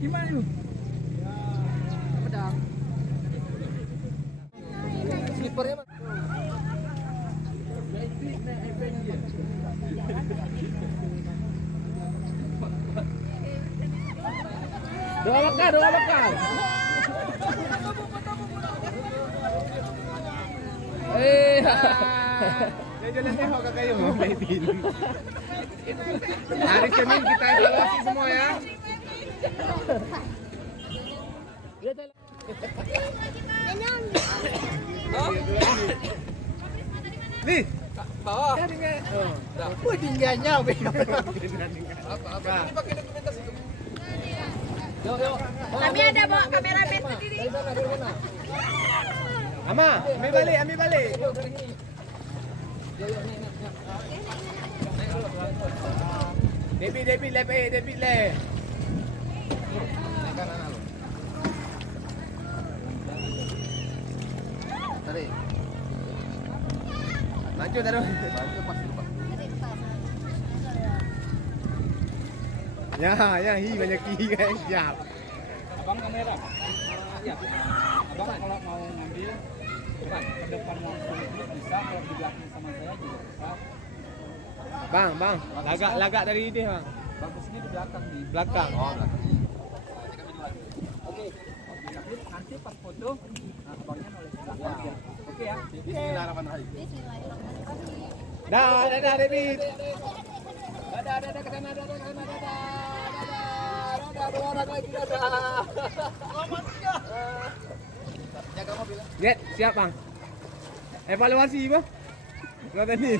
Gimana lu? Pedang. Slipernya mana? Doa lekal. Jalan tengok kakak kayu mau plating. Hari Senin kita evaluasi semua ya. Nih, Bawah. Wah tinggalnya Apa? Ini pakai dokumentasi itu. Yuk. Kami ada bawa kamera bed sendiri. Dari mana? Ama, ambil balik. Yuk dari sini. Yuk, nih. Debit le. Tarik. Maju taruh. Bantu pas lupa. Ya, banyak guys, siap. Abang kamera. Iya. Abang kalau mau ngambil ke depan langsung itu bisa, kalau di belakang sama saya juga bisa. Bang, lagak dari ini, Bang. Bagusnya di belakang nih. Belakang. Oh, belakang. Oke. Nanti pas foto, abangnya noleh ke belakang. Oke ya. Bismillahirrahmanirrahim. Dah, Debit. Dadah ke sana, dadah. Dua orang lagi dadah. Jaga mobil. Lihat, siap, Bang. Evaluasi, Bang. Kata ni.